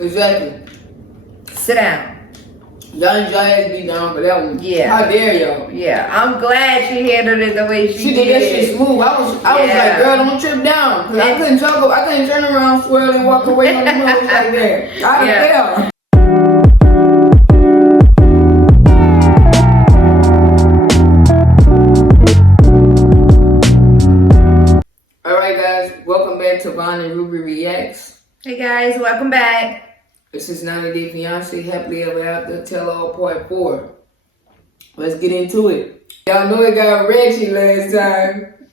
Exactly. Sit down. Y'all and y'all had to be down for that one. Yeah. How dare y'all? Yeah, I'm glad she handled it the way she did. That shit smooth. I was like, girl, don't trip down. Cause I couldn't juggle. I couldn't turn around, swirl, and walk away on the moves like that. I don't care. Alright guys, welcome back to Vaughn and Ruby Reacts. Hey guys, welcome back. This is 90 Day Fiance Happily Ever After Tell All Part 4. Let's get into it. Y'all know it got ratchet last time,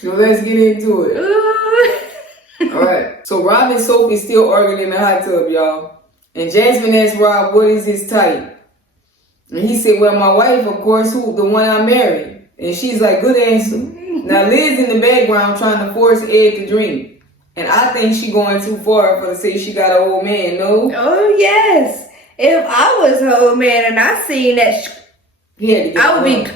so let's get into it. Alright, so Rob and Sophie still arguing in the hot tub, y'all. And Jasmine asked Rob, what is his type? And he said, well, my wife, of course, the one I married. And she's like, good answer. Now Liz in the background trying to force Ed to drink. And I think she going too far for to say she got an old man, no? Oh, yes. If I was an old man and I seen that, I would be,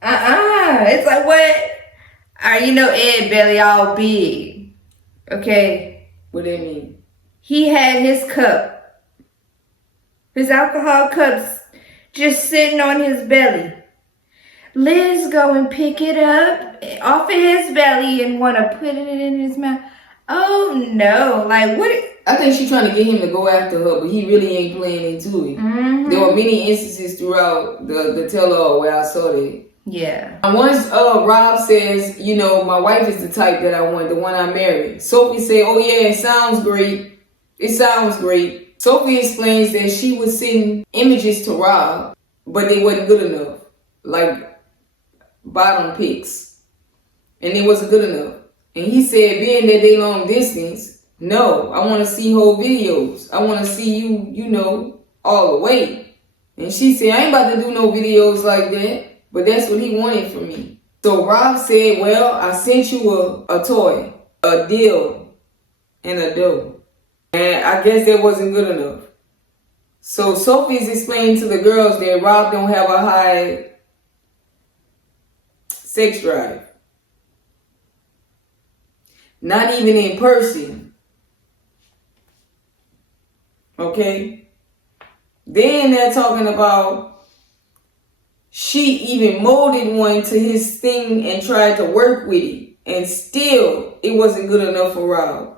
It's like, what? You know Ed belly all big. Okay? What do you mean? He had his cup. His alcohol cups just sitting on his belly. Liz go and pick it up off of his belly and want to put it in his mouth. Oh no, like what? I think she's trying to get him to go after her, but he really ain't playing into it. Mm-hmm. There were many instances throughout the tell-all where I saw that. Yeah. And once Rob says, you know, my wife is the type that I want, the one I married. Sophie said, oh yeah, it sounds great. It sounds great. Sophie explains that she was sending images to Rob, but they wasn't good enough. Like bottom pics, and it wasn't good enough. And he said, being that they long distance, no, I want to see whole videos. I want to see you, you know, all the way. And she said, I ain't about to do no videos like that, but that's what he wanted from me. So Rob said, well, I sent you a toy, a deal, and a dough. And I guess that wasn't good enough. So Sophie's explaining to the girls that Rob don't have a high sex drive. Not even in person. Okay? Then they're talking about she even molded one to his thing and tried to work with it. And still, it wasn't good enough for Rob.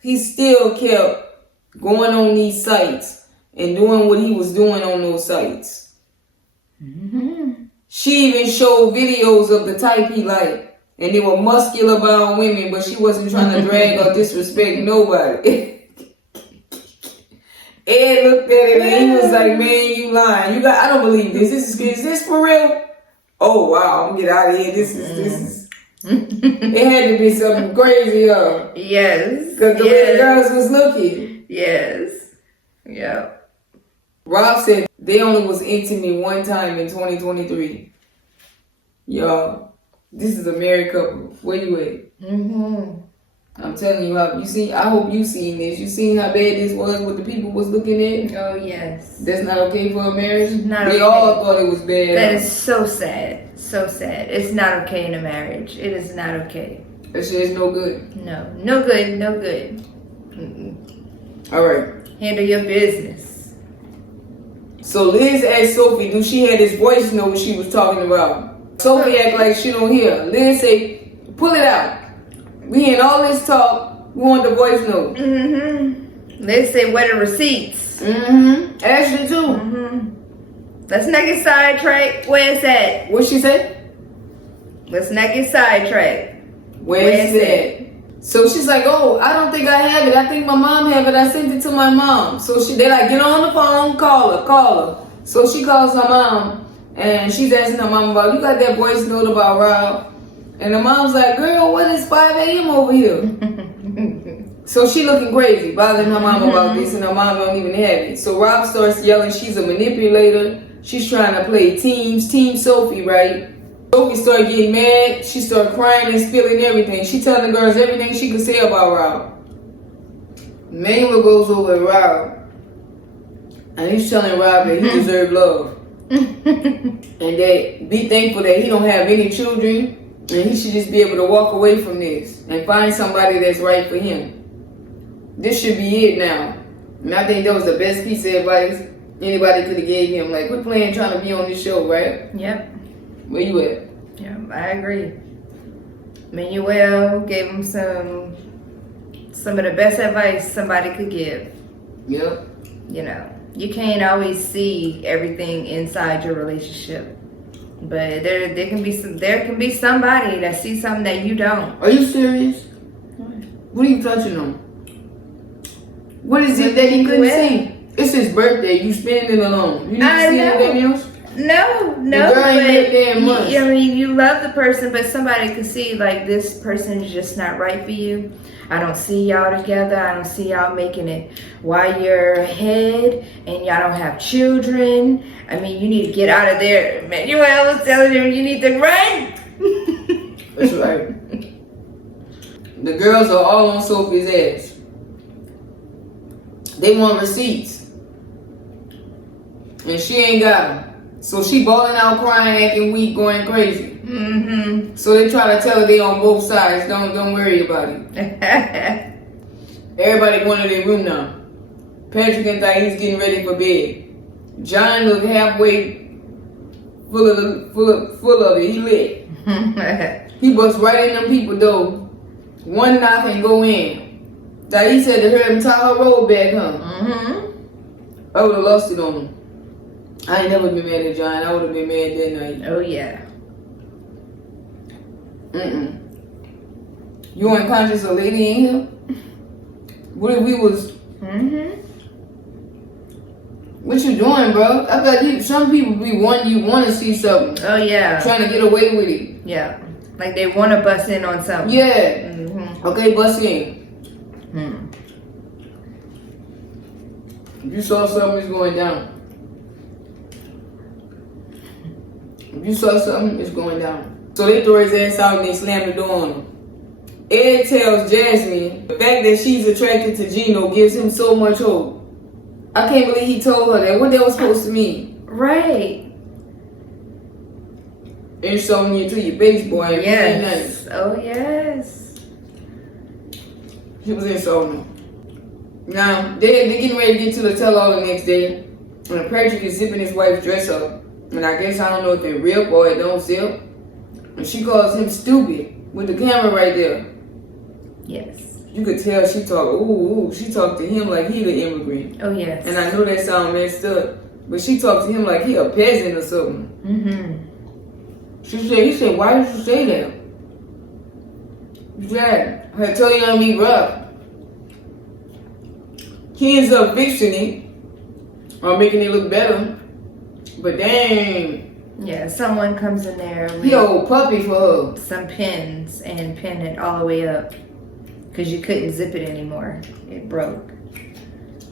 He still kept going on these sites and doing what he was doing on those sites. Mm-hmm. She even showed videos of the type he liked. And they were muscular bound women, but she wasn't trying to drag or disrespect nobody. Ed looked at it and he was like, man, you lying. I don't believe this. Is this for real? Oh wow, I'm gonna get out of here. This is it had to be something crazy, Yes. Because the way the girls was looking. Yes. Yeah. Rob said they only was intimate one time in 2023. Y'all, this is a married couple. Where you at? Mm-hmm. I'm telling you, I hope you seen this. You seen how bad this was, what the people was looking at? Oh, yes. That's not okay for a marriage? Not they okay. all thought it was bad. That is so sad. So sad. It's not okay in a marriage. It is not okay. That shit is no good. No. No good. No good. Mm-mm. All right. Handle your business. So Liz asked Sophie, do she have this voice note what she was talking about? Sophie act like she don't hear. Liz say, pull it out. We hearing all this talk. We want the voice note. Mm-hmm. Liz say, where the receipts? Mm-hmm. Ashley too. Mm-hmm. Let's not get sidetracked. Where's that? What she say? Let's not get sidetracked. Where's that? So she's like, oh, I don't think I have it. I think my mom have it. I sent it to my mom. So they like, get on the phone, call her. So she calls her mom, and she's asking her mom about, you got that voice note about Rob? And the mom's like, girl, what is 5 a.m. over here? So she looking crazy, bothering her mom about this, and her mom don't even have it. So Rob starts yelling she's a manipulator. She's trying to play Team Sophie, right? Sophie started getting mad. She started crying and spilling everything. She telling the girls everything she could say about Rob. Mayla goes over to Rob, and he's telling Rob that he deserves love. And that be thankful that he don't have any children, and he should just be able to walk away from this and find somebody that's right for him. this should be it now. And I think that was the best piece of advice anybody could have gave him. Like, quit playing trying to be on this show, right? Yep. Where you at? Yeah, I agree. Manuel gave him some of the best advice somebody could give. Yep. You know, you can't always see everything inside your relationship, but there can be somebody that sees something that you don't. Are you serious? What are you touching on? What is it that he couldn't see? It's his birthday. You spending it alone. You need to see anything else? No, The girl ain't met there in months. I mean, you love the person, but somebody could see like this person is just not right for you. I don't see y'all together. I don't see y'all making it while you're ahead, and y'all don't have children. I mean, you need to get out of there. Manuel was telling him you need to run. That's right. The girls are all on Sophie's ass. They want receipts, and she ain't got them. So she balling out, crying, acting weak, going crazy. Mm-hmm. So they try to tell her they on both sides. Don't worry about it. Everybody going to their room now. Patrick and Thais getting ready for bed. John look halfway full of it. He lit. He busts right in them people though. One knock and go in. Thais said to her and tie her robe back, huh? Mm-hmm. I would have lost it on him. I ain't never been mad at John. I would have been mad that night. Oh yeah. You unconscious a lady in here? What if we was? What you doing, bro? I bet some people be wanting you want to see something. Oh yeah. Trying to get away with it. Yeah. Like they want to bust in on something. Yeah. Okay, bust in. If you saw something, it's going down. If you saw something, it's going down. So they throw his ass out and they slam the door on him. Ed tells Jasmine the fact that she's attracted to Gino gives him so much hope. I can't believe he told her that. What that was supposed to mean? Right. Insulting you to your face, boy. Yes. Nice. Oh yes. He was insulting him. Now, they're getting ready to get to the tell-all the next day. And Patrick is zipping his wife's dress up. And I guess I don't know if they rip or it don't zip. And she calls him stupid with the camera right there. Yes. You could tell she she talked to him like he the immigrant. Oh yes. And I know that sound messed up, but she talked to him like he a peasant or something. He said, why did you say that? Dad, I told you not to be rough. He ends up fixing it or making it look better. But dang. Yeah, someone comes in there with he a old puppy for her. some pins and pin it all the way up because you couldn't zip it anymore. It broke.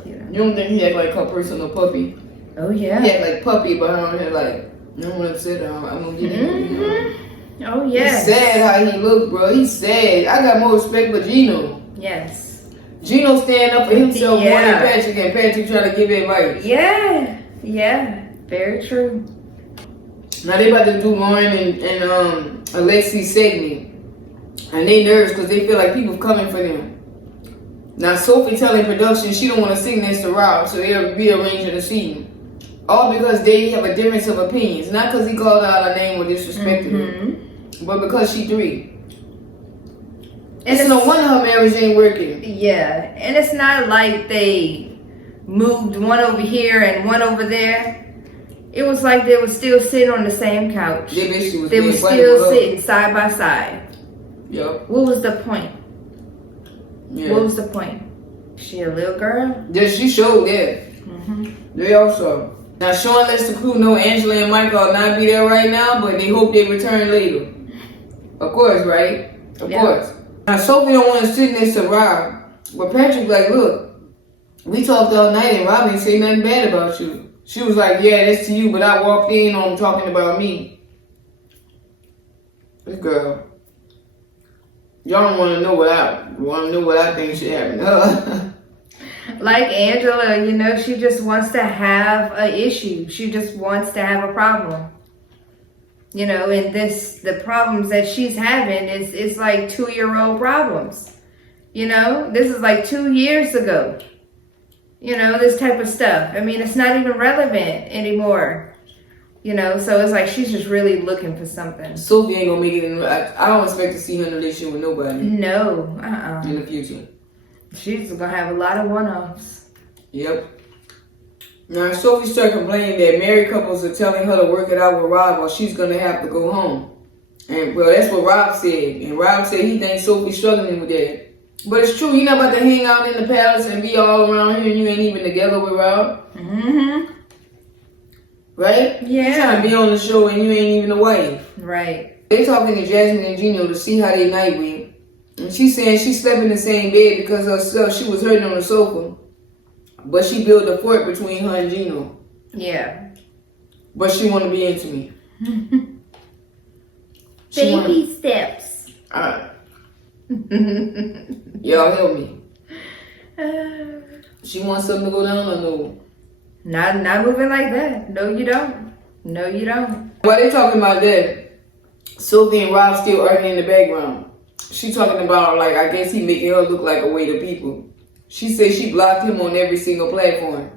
You don't think he act like her personal puppy? Oh yeah. He act like puppy behind her, like, no one upset. I'm gonna get you. Oh yeah. He's sad how he look, bro. He's sad. I got more respect for Gino. Yes. Gino stand up for himself more than Patrick, and Patrick trying to give advice. Yeah. Yeah. Very true. Now they about to do Lauren and Alexi's segment, and they nervous because they feel like people coming for them. Now Sophie telling production she don't want to sit next to Rob, so they're rearranging the scene. All because they have a difference of opinions, not because he called out her name or disrespected her, but because she 3. And it's no wonder her marriage ain't working. Yeah, and it's not like they moved one over here and one over there. It was like they were still sitting on the same couch. They were still sitting side by side. Yep. What was the point? Yeah. What was the point? She a little girl? Yeah, she showed that. They also. Now Sean lets the crew know Angela and Michael will not be there right now, but they hope they return later. Of course, right? Of course. Now Sophie don't want to sit next to Rob, but Patrick like, look, we talked all night and Rob didn't say nothing bad about you. She was like, yeah, that's to you, but I walked in on him talking about me. This girl. Y'all don't want to know what I think should happen. Like Angela, you know, she just wants to have an issue. She just wants to have a problem. You know, and the problems that she's having is like 2-year-old problems. You know, this is like 2 years ago. You know, this type of stuff. I mean, it's not even relevant anymore. You know, so it's like she's just really looking for something. Sophie ain't gonna make it in. I don't expect to see her in a relationship with nobody. No, in the future. She's gonna have a lot of one-offs. Yep. Now, Sophie started complaining that married couples are telling her to work it out with Rob or she's gonna have to go home. And, well, that's what Rob said. And Rob said he thinks Sophie's struggling with that. But it's true, you're not about to hang out in the palace and be all around here and you ain't even together with Rob. Mm-hmm. Right? Yeah. You're trying to be on the show and you ain't even the wife. Right. They talking to Jasmine and Gino to see how they night went. And she's saying she slept in the same bed because herself she was hurting on the sofa. But she built a fort between her and Gino. Yeah. But she want to be intimate. Baby steps. Alright. Y'all help me. She wants something to go down or no? Not moving like that. No, you don't. No, you don't. While they talking about that, Sophie and Rob still arguing in the background. She talking about, like, I guess he making her look like a way to people. She said she blocked him on every single platform.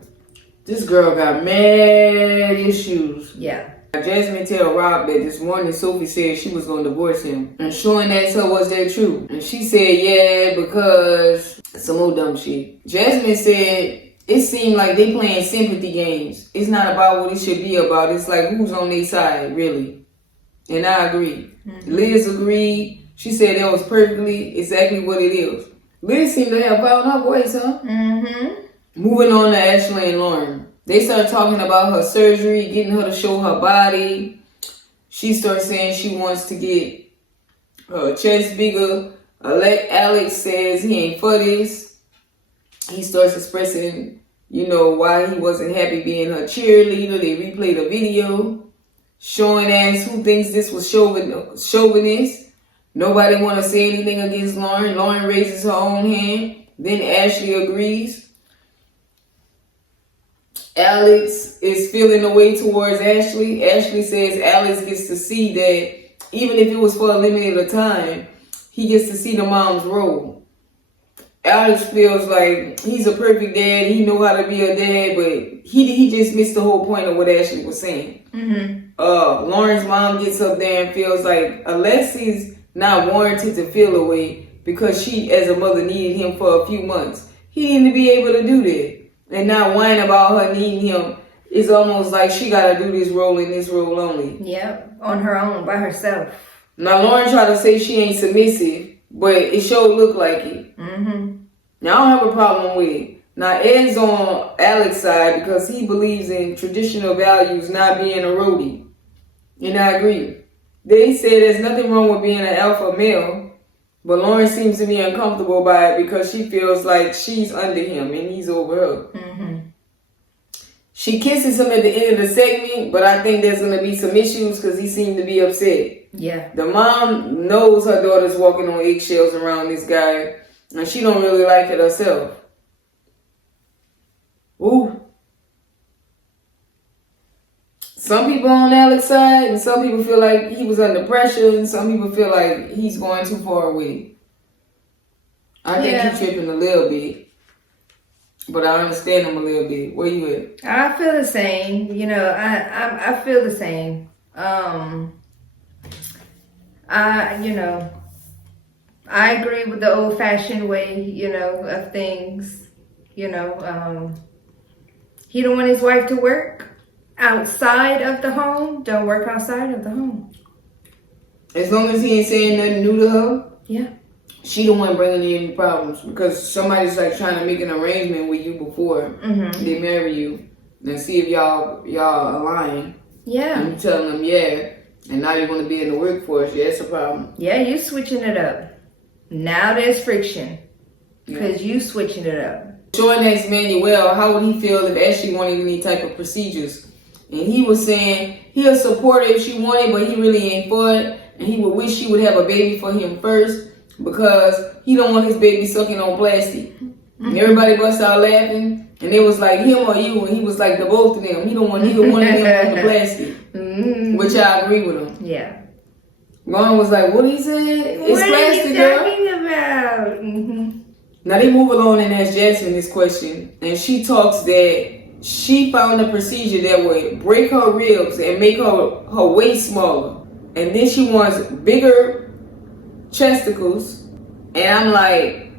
This girl got mad issues. Yeah. Jasmine tell Rob that this morning Sophie said she was going to divorce him. And showing that to her, was that true? And she said, yeah, because some old dumb shit. Jasmine said it seemed like they playing sympathy games. It's not about what it should be about. It's like who's on their side, really. And I agree. Mm-hmm. Liz agreed. She said that was perfectly exactly what it is. Liz seemed to have found her voice, huh? Mm-hmm. Moving on to Ashley and Lauren. They started talking about her surgery, getting her to show her body. She starts saying she wants to get her chest bigger. Alex says he ain't for this. He starts expressing, why he wasn't happy being her cheerleader. They replayed a video showing as who thinks this was chauvinist. Nobody want to say anything against Lauren. Lauren raises her own hand. Then Ashley agrees. Alex is feeling the way towards Ashley. Ashley says Alex gets to see that even if it was for a limited time, he gets to see the mom's role. Alex feels like he's a perfect dad. He know how to be a dad, but he just missed the whole point of what Ashley was saying. Mm-hmm. Lauren's mom gets up there and feels like Alexi's not warranted to feel away because she, as a mother, needed him for a few months. He needed to be able to do that. And not whine about her needing him. It's almost like she got to do this role and this role only. Yeah, on her own, by herself. Now, Lauren tried to say she ain't submissive, but it sure looked like it. Mm-hmm. Now, I don't have a problem with it. Now, Ed's on Alex's side because he believes in traditional values not being eroded. And I agree. They say there's nothing wrong with being an alpha male. But Lauren seems to be uncomfortable by it because she feels like she's under him and he's over her. Mm-hmm. She kisses him at the end of the segment, but I think there's going to be some issues because he seemed to be upset. Yeah. The mom knows her daughter's walking on eggshells around this guy, and she don't really like it herself. Ooh. Some people on Alex's side, and some people feel like he was under pressure, and some people feel like he's going too far away. I think he's tripping a little bit, but I understand him a little bit. Where you at? I feel the same. I feel the same. I agree with the old-fashioned way, of things. He don't want his wife to work outside of the home. Don't work outside of the home. As long as he ain't saying nothing new to her. Yeah. She the one bringing in any problems because somebody's like trying to make an arrangement with you before they marry you and see if y'all align. Yeah. And you telling them and now you want to be in the workforce. Yeah, it's a problem. Yeah, you switching it up. Now there's friction because you switching it up. Jordan asked Manuel how would he feel if Ashley wanted any type of procedures, and he was saying he'll support it if she wanted, but he really ain't for it, and he would wish she would have a baby for him first because he don't want his baby sucking on plastic. And everybody bust out laughing, and it was like him or you, and he was like the both of them. He don't want neither one of them on the plastic, which I agree with him. Yeah. Lauren was like, "What he said? It's what plastic, are you girl." talking about? Now they move along and ask Jasmine this question, and she talks that she found a procedure that would break her ribs and make her waist smaller. And then she wants bigger chesticles. And I'm like,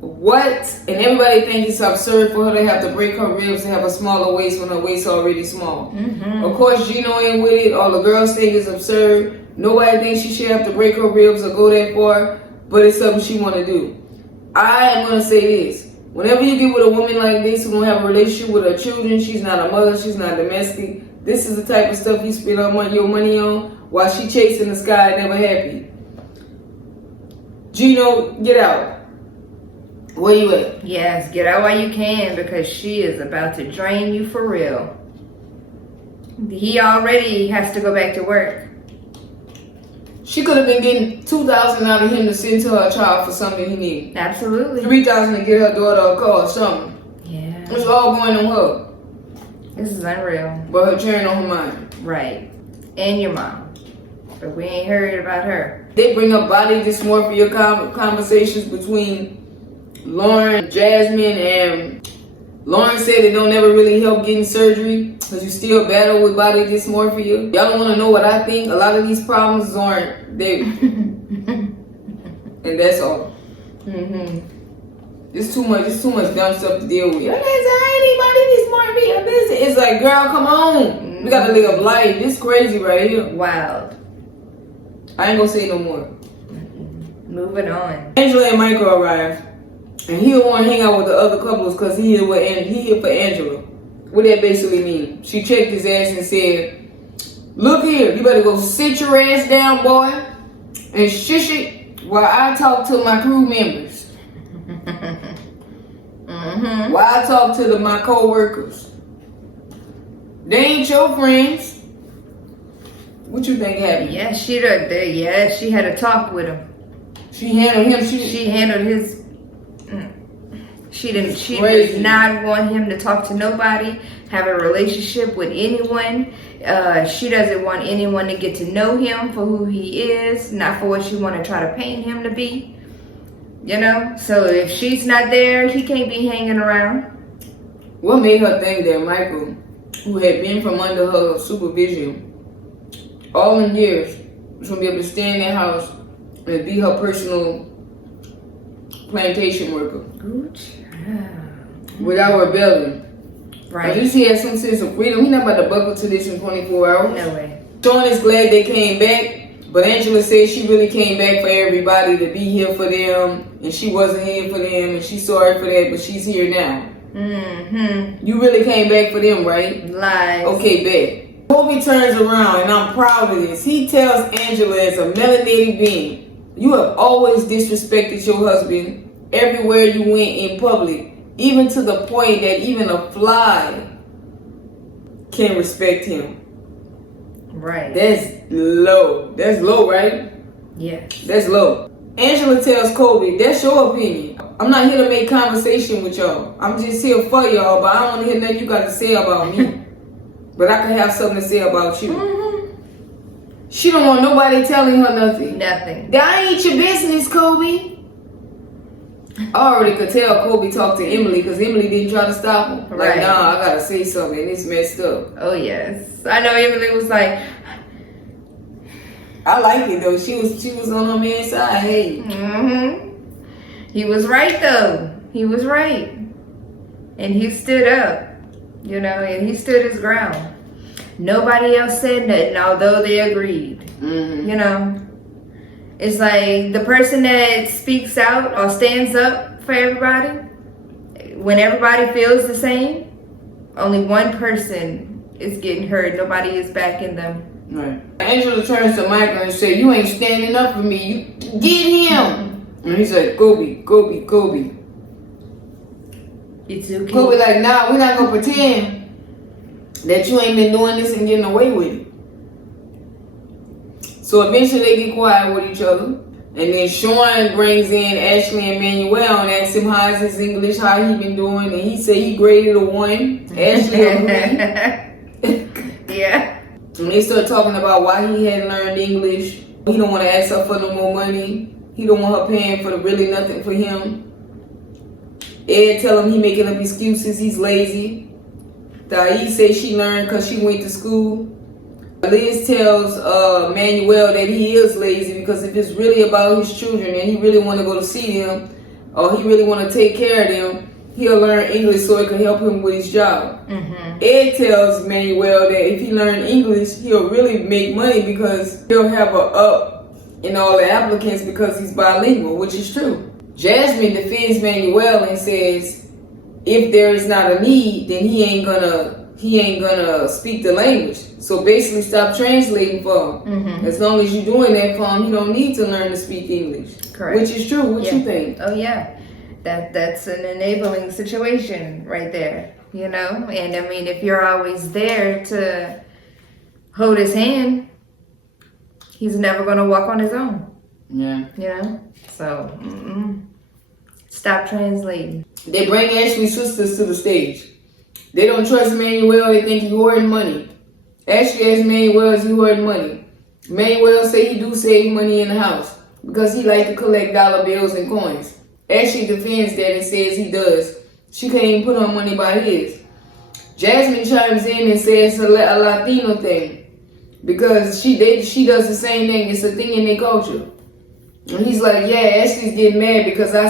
what? And everybody thinks it's absurd for her to have to break her ribs and have a smaller waist when her waist already small. Of course, Gino ain't with it. All the girls think it's absurd. Nobody thinks she should have to break her ribs or go that far. But it's something she want to do. I am going to say this. Whenever you get with a woman like this who don't have a relationship with her children, she's not a mother, she's not domestic. This is the type of stuff you spend your money on while she chasing the sky never happy. Gino, get out. Where you at? Yes, get out while you can, because she is about to drain you for real. He already has to go back to work. She could have been getting $2,000 out of him to send to her child for something he needs. Absolutely. $3,000 to get her daughter a car or something. Yeah. It's all going on her. This is unreal. But her churn on her mind. Right. And your mom. But we ain't heard about her. They bring up body dysmorphia conversations between Lauren and Jasmine, and Lauren said it don't ever really help getting surgery because you still battle with body dysmorphia. Y'all don't want to know what I think. A lot of these problems aren't there. And that's all. It's too much dumb stuff to deal with. It's like, girl, come on. We gotta live life. This crazy right here. Wild. I ain't gonna say no more. Moving on. Angela and Michael arrived. And he don't want to hang out with the other couples because he here for Angela. What that basically mean? She checked his ass and said, look here, you better go sit your ass down, boy, and shush it while I talk to my crew members. While I talk to my co-workers. They ain't your friends. What you think happened? Yeah, she had a talk with him. She handled him. She handled his. She did not want him to talk to nobody, have a relationship with anyone. She doesn't want anyone to get to know him for who he is, not for what she want to try to paint him to be. You know? So if she's not there, he can't be hanging around. What made her think that Michael, who had been from under her supervision all in years, was going to be able to stay in that house and be her personal plantation worker? Good job. Without rebelling. Right. At least he had some sense of freedom. He's not about to buckle to this in 24 hours. No way. Sean is glad they came back, but Angela said she really came back for everybody, to be here for them, and she wasn't here for them, and she's sorry for that, but she's here now. You really came back for them, right? Lies. Okay, bet. Kobe turns around, and I'm proud of this. He tells Angela, as a melanated being, you have always disrespected your husband everywhere you went in public, even to the point that even a fly can respect him. Right. That's low. That's low, right? Yeah. That's low. Angela tells Kobe, that's your opinion. I'm not here to make conversation with y'all. I'm just here for y'all, but I don't want to hear nothing you got to say about me. But I can have something to say about you. She don't want nobody telling her nothing. Nothing. That ain't your business, Kobe. I already could tell Kobe talked to Emily because Emily didn't try to stop him. Like, Right. nah, I gotta say something. It's messed up. Oh yes. I know Emily was like, I like it though. She was on her man's side. Hey. He was right though. He was right. And he stood up. You know, and he stood his ground. Nobody else said nothing, although they agreed. You know. It's like the person that speaks out or stands up for everybody, when everybody feels the same, only one person is getting hurt. Nobody is backing them. Right. Angela turns to Michael and says, you ain't standing up for me. You get him. And he said, Kobe. It's okay. Kobe like, nah, we're not gonna pretend that you ain't been doing this and getting away with it. So eventually they get quiet with each other. And then Sean brings in Ashley and Manuel and asks him how's his English, how he been doing. And he said he graded a 1. Ashley agreed. Yeah. And they start talking about why he hadn't learned English. He don't want to ask her for no more money. He don't want her paying for really nothing for him. Ed tell him he making up excuses. He's lazy. Thais say she learned because she went to school. Liz tells Manuel that he is lazy because if it's really about his children and he really want to go to see them or he really want to take care of them, he'll learn English so it can help him with his job. Ed tells Manuel that if he learn English, he'll really make money because he'll have a up in all the applicants because he's bilingual, which is true. Jasmine defends Manuel and says if there is not a need, then he ain't gonna speak the language. So basically stop translating for him. As long as you're doing that for him, you don't need to learn to speak English. Correct. Which is true. What you think? Oh yeah. That's an enabling situation right there, you know? And I mean, if you're always there to hold his hand, he's never going to walk on his own. Yeah. You know? So, stop translating. They bring Ashley's sisters to the stage. They don't trust Manuel. They think he's hoarding money. Ashley asks Manuel, is he hoarding money? Manuel say he do save money in the house because he like to collect dollar bills and coins. Ashley defends that and says he does. She can't even put her money by his. Jasmine chimes in and says it's a Latino thing because she does the same thing. It's a thing in their culture. And he's like, yeah, Ashley's getting mad because I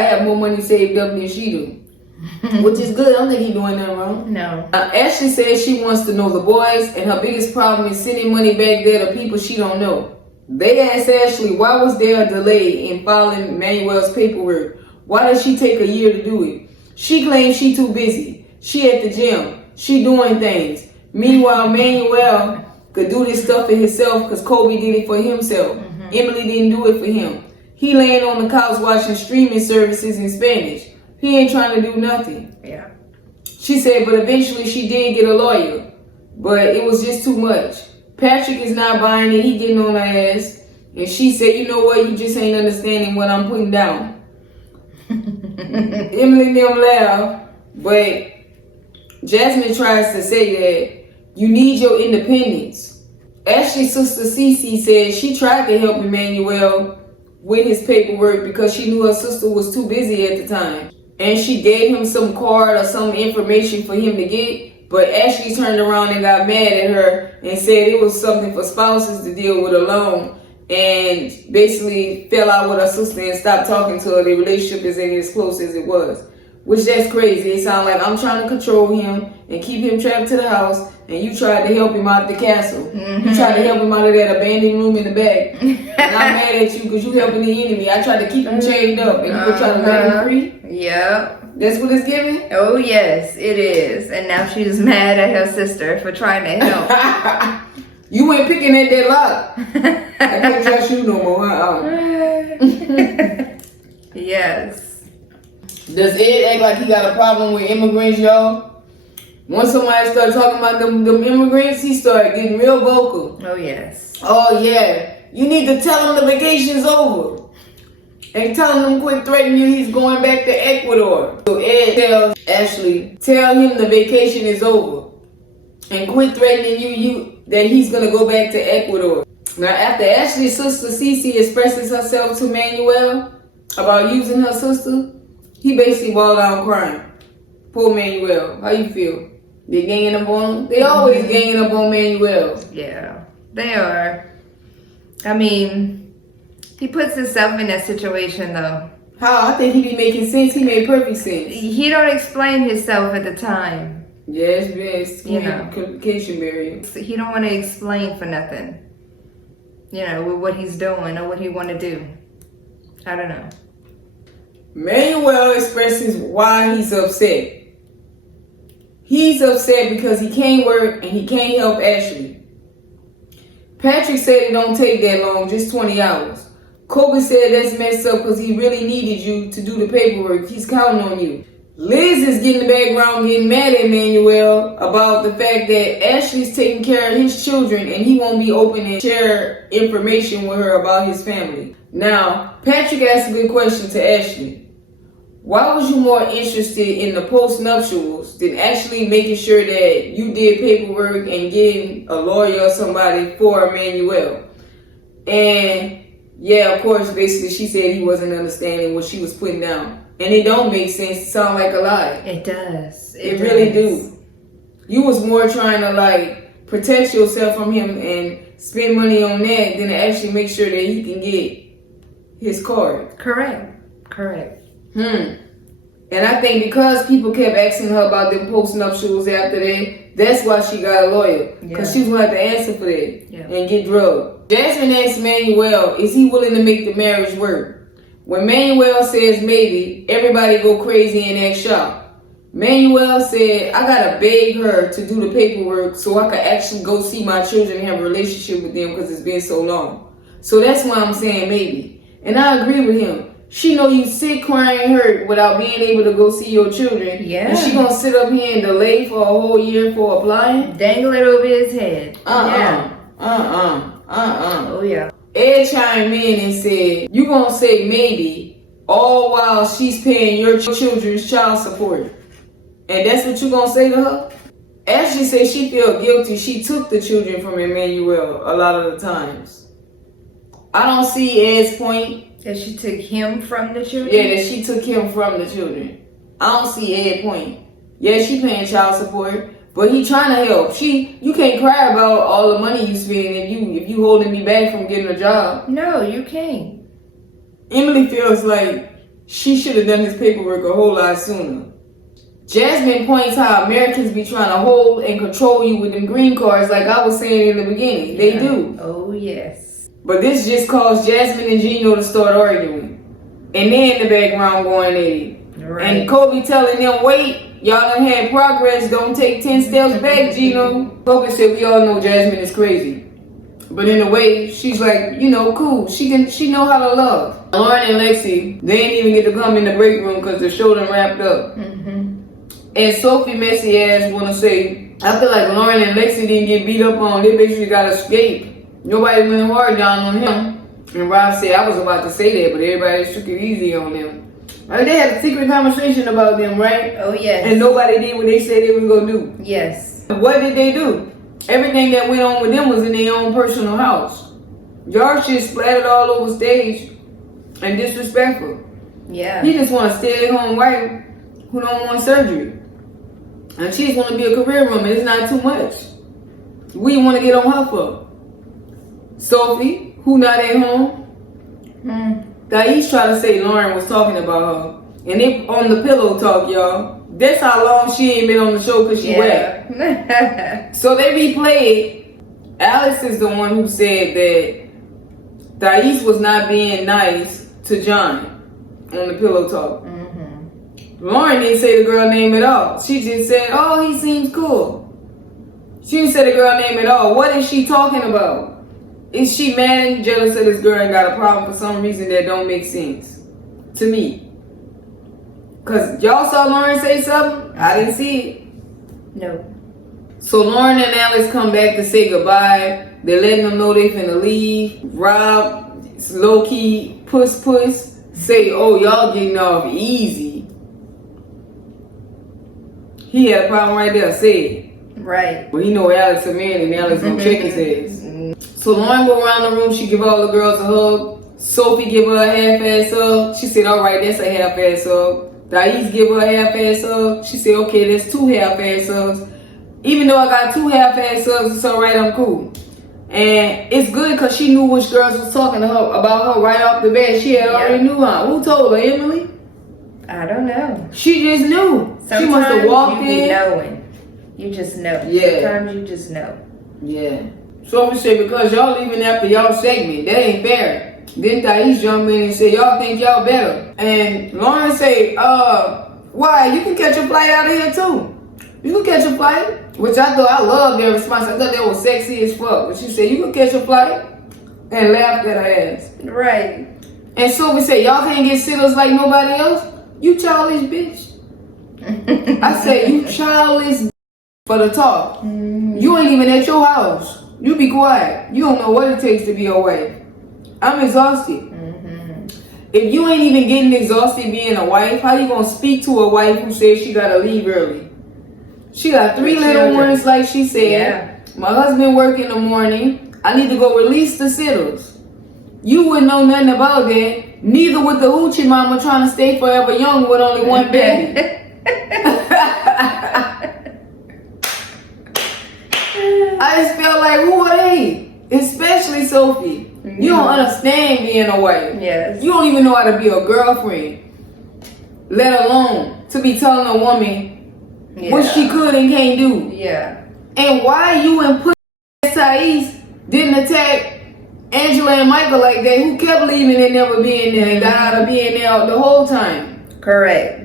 have more money saved up than she do. Which is good. I don't think he's doing nothing wrong. No. Ashley says she wants to know the boys, and her biggest problem is sending money back there to people she don't know. They asked Ashley, why was there a delay in filing Manuel's paperwork? Why did she take a year to do it? She claims she too busy. She at the gym. She doing things. Meanwhile, Manuel could do this stuff for himself because Kobe did it for himself. Emily didn't do it for him. He laying on the couch watching streaming services in Spanish. He ain't trying to do nothing. Yeah. She said, but eventually she did get a lawyer. But it was just too much. Patrick is not buying it. He getting on her ass. And she said, you know what? You just ain't understanding what I'm putting down. Emily and them laugh. But Jasmine tries to say that you need your independence. Ashley's sister Cece said she tried to help Emmanuel with his paperwork because she knew her sister was too busy at the time. And she gave him some card or some information for him to get. But Ashley turned around and got mad at her and said it was something for spouses to deal with alone. And basically fell out with her sister and stopped talking to her. Their relationship isn't as close as it was. Which that's crazy. It sounds like I'm trying to control him and keep him trapped to the house. And you tried to help him out the castle. You tried to help him out of that abandoned room in the back. And I'm mad at you because you helping the enemy. I tried to keep him chained up and you were trying to let him free. Yep. That's what it's giving? Oh, yes, it is. And now she's mad at her sister for trying to help. You ain't picking at that lock. I can't trust you no more. Yes. Does Ed act like he got a problem with immigrants, y'all? Once somebody started talking about them immigrants, he started getting real vocal. Oh, yes. Oh, yeah. You need to tell him the vacation's over. And tell him quit threatening you, he's going back to Ecuador. So Ed tells Ashley, tell him the vacation is over. And quit threatening you that he's going to go back to Ecuador. Now, after Ashley's sister Cece expresses herself to Manuel about using her sister, he basically balled out crying. Poor Manuel. How you feel? They ganging up on him? They always ganging up on Manuel. Yeah, they are. I mean, he puts himself in that situation, though. How? I think he be making sense. He made perfect sense. He don't explain himself at the time. Yes, communication barrier. He don't want to explain for nothing. You know, with what he's doing or what he want to do. I don't know. Manuel expresses why he's upset. He's upset because he can't work and he can't help Ashley. Patrick said it don't take that long, just 20 hours. Kobe said that's messed up because he really needed you to do the paperwork. He's counting on you. Liz is getting the background, getting mad at Manuel about the fact that Ashley's taking care of his children and he won't be open and share information with her about his family. Now, Patrick asked a good question to Ashley. Why was you more interested in the post-nuptials than actually making sure that you did paperwork and getting a lawyer or somebody for Manuel? And yeah, of course, basically she said he wasn't understanding what she was putting down. And it don't make sense. It sound like a lie. It does. It really do. You was more trying to like protect yourself from him and spend money on that than to actually make sure that he can get his card. Correct. And I think because people kept asking her about them post-nuptials after that, that's why she got a lawyer. Because she was going to have to answer for that and get drugged. Jasmine asked Manuel, is he willing to make the marriage work? When Manuel says maybe, everybody go crazy and act shocked. Manuel said, I got to beg her to do the paperwork so I could actually go see my children and have a relationship with them because it's been so long. So that's why I'm saying maybe. And I agree with him. She know you sick, crying, hurt without being able to go see your children. Yeah. And she gonna sit up here and delay for a whole year for applying? Dangle it over his head. Oh, yeah. Ed chimed in and said, you gonna say maybe, all while she's paying your children's child support. And that's what you gonna say to her? Ashley said she feel guilty. She took the children from Emmanuel a lot of the times. I don't see Ed's point. That she took him from the children? Yeah, that she took him from the children. I don't see Ed's point. Yeah, she paying child support, but he trying to help. You can't cry about all the money you spend if you holding me back from getting a job. No, you can't. Emily feels like she should have done his paperwork a whole lot sooner. Jasmine points how Americans be trying to hold and control you with them green cards like I was saying in the beginning. They do. Oh, yes. But this just caused Jasmine and Gino to start arguing. And they in the background going at it. Right. And Kobe telling them, wait, y'all done had progress, don't take 10 steps back, Gino. Kobe said, we all know Jasmine is crazy. But in a way, she's like, cool. She know how to love. Lauren and Lexi, they didn't even get to come in the break room because the show done wrapped up. And Sophie messy ass wanna say, I feel like Lauren and Lexi didn't get beat up on. They basically got escaped. Nobody went hard down on him. And Rob said, I was about to say that, but everybody took it easy on them. Right, they had a secret conversation about them, right? Oh, yes. And nobody did what they said they was going to do. Yes. What did they do? Everything that went on with them was in their own personal house. Y'all shit splattered all over stage and disrespectful. Yeah. He just want to stay at home wife who don't want surgery. And she's want to be a career woman. It's not too much. We want to get on her for. Sophie, who not at home. Thais tried to say Lauren was talking about her. And they on the pillow talk, y'all. That's how long she ain't been on the show because she wet. So they replay it. Alex is the one who said that Thais was not being nice to John on the pillow talk. Lauren didn't say the girl name at all. She just said, oh, he seems cool. She didn't say the girl name at all. What is she talking about? Is she mad and jealous of this girl and got a problem for some reason that don't make sense to me? Because y'all saw Lauren say something? I didn't see it. No. So Lauren and Alex come back to say goodbye. They're letting them know they finna leave. Rob, low-key, puss, say, oh, y'all getting off easy. He had a problem right there, say it. Right. But he know Alex a man and Alex gonna check his ass. So Lauren go around the room, she give all the girls a hug. Sophie give her a half-ass hug. She said, all right, that's a half-ass hug. Thais give her a half-ass hug. She said, okay, that's 2 half-ass hugs. Even though I got 2 half-ass hugs, it's all right, I'm cool. And it's good because she knew which girls was talking to her about her right off the bat. She had already knew her. Who told her, Emily? I don't know. She just knew. Sometimes she must have walked you in. Be knowing. You just know. Yeah. Sometimes you just know. Yeah. Sophie said, because y'all leaving after y'all segment, that ain't fair. Then Thais jump in and say, y'all think y'all better. And Lauren say, why? You can catch a flight out of here too. You can catch a flight. Which I thought, I loved their response. I thought they was sexy as fuck. But she said, you can catch a flight. And laughed at her ass. Right. And Sophie said, y'all can't get sitters like nobody else? You childish bitch. I said, you childish for the talk. You ain't even at your house. You be quiet. You don't know what it takes to be a wife. I'm exhausted. If you ain't even getting exhausted being a wife, how you gonna speak to a wife who says she gotta leave early? She got 3 little ones, like she said. Yeah. My husband work in the morning. I need to go release the sitters. You wouldn't know nothing about that. Neither would the hoochie mama trying to stay forever young with only one baby. I just felt like, who are they? Especially Sophie. You don't understand being a wife. Yes. You don't even know how to be a girlfriend. Let alone to be telling a woman what she could and can't do. Yeah. And why you and Thais didn't attack Angela and Michael like that, who kept leaving and never being there and got out of being there the whole time. Correct.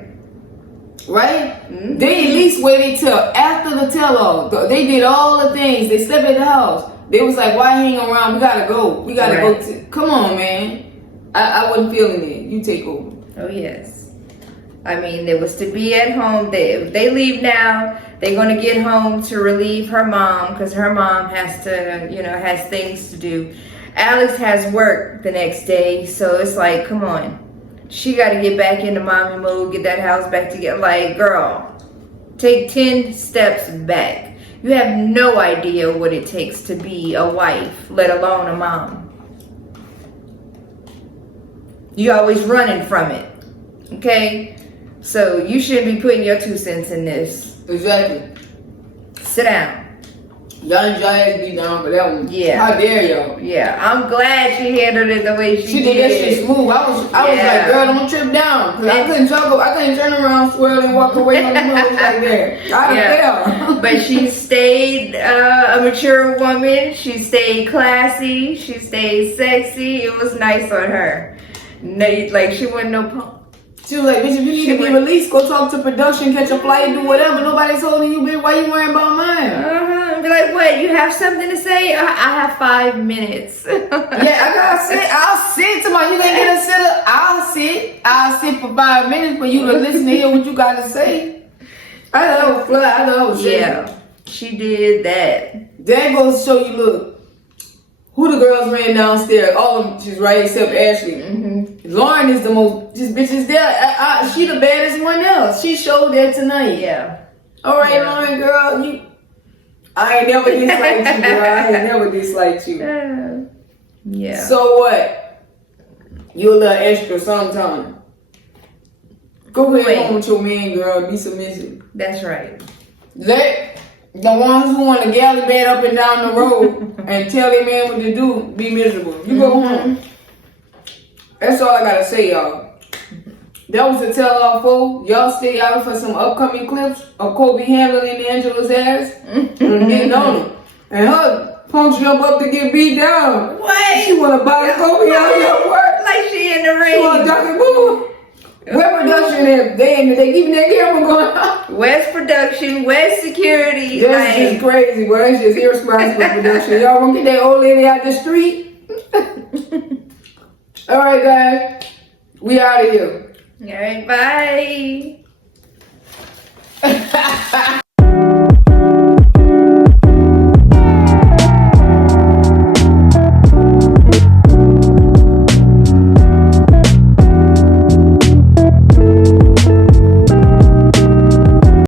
Right? Mm-hmm. They at least waited till after the tell-all. They did all the things. They slept at the house. They was like, why hang around? We gotta go. We gotta go. Come on, man. I wasn't feeling it. You take over. Oh, yes. I mean, there was to be at home. If they leave now, they're going to get home to relieve her mom because her mom has to, has things to do. Alex has work the next day, so it's like, come on. She got to get back into mommy mode, get that house back together. Like, girl, take 10 steps back. You have no idea what it takes to be a wife, let alone a mom. You're always running from it, okay? So you shouldn't be putting your 2 cents in this. Exactly. Sit down. Y'all and y'all ass be down for that one. Yeah. How dare y'all? Yeah. I'm glad she handled it the way she did. She did that shit smooth. I was like, girl, don't trip down. Cause I couldn't turn around, swirl, and walk away from the moves like that. I don't care. But she stayed a mature woman. She stayed classy. She stayed sexy. It was nice on her. Like, she wasn't no punk. She was like, bitch, if you need to be released, go talk to production, catch a flight, do whatever. Nobody's holding you, bitch. Why you worrying about mine? Be like, what? You have something to say? I have 5 minutes. Yeah, I gotta sit. I'll sit tomorrow. You can't get a sitter. I'll sit for 5 minutes for you to listen to hear what you gotta say. I thought it was fly. I thought it was shit. Yeah, she did that. That goes to show you, look, who the girls ran downstairs. All of them, she's right except Ashley. Mm-hmm. Lauren is the most, this bitch is there. She the baddest one else. She showed that tonight. Yeah. All right, Lauren, girl, I ain't never disliked you, girl. I ain't never disliked you. Yeah. So what? You a little extra sometime. Go ahead home with your man, girl. Be submissive. That's right. Let the ones who want to gallivant up and down the road and tell their man what to do be miserable. You go home. That's all I gotta say, y'all. That was a tell-all, folks. Y'all stay out for some upcoming clips of Kobe handling Angela's ass and getting on him. And her punks jump up to get beat down. What? She wanna buy Kobe out of your work. Like she in the ring. She wanna duck and move. Where production at? They keeping that camera going. West production, West security. That's just crazy, bro. That's just irresponsible production. Y'all wanna get that old lady out the street? All right, guys. We out of here. All right, bye.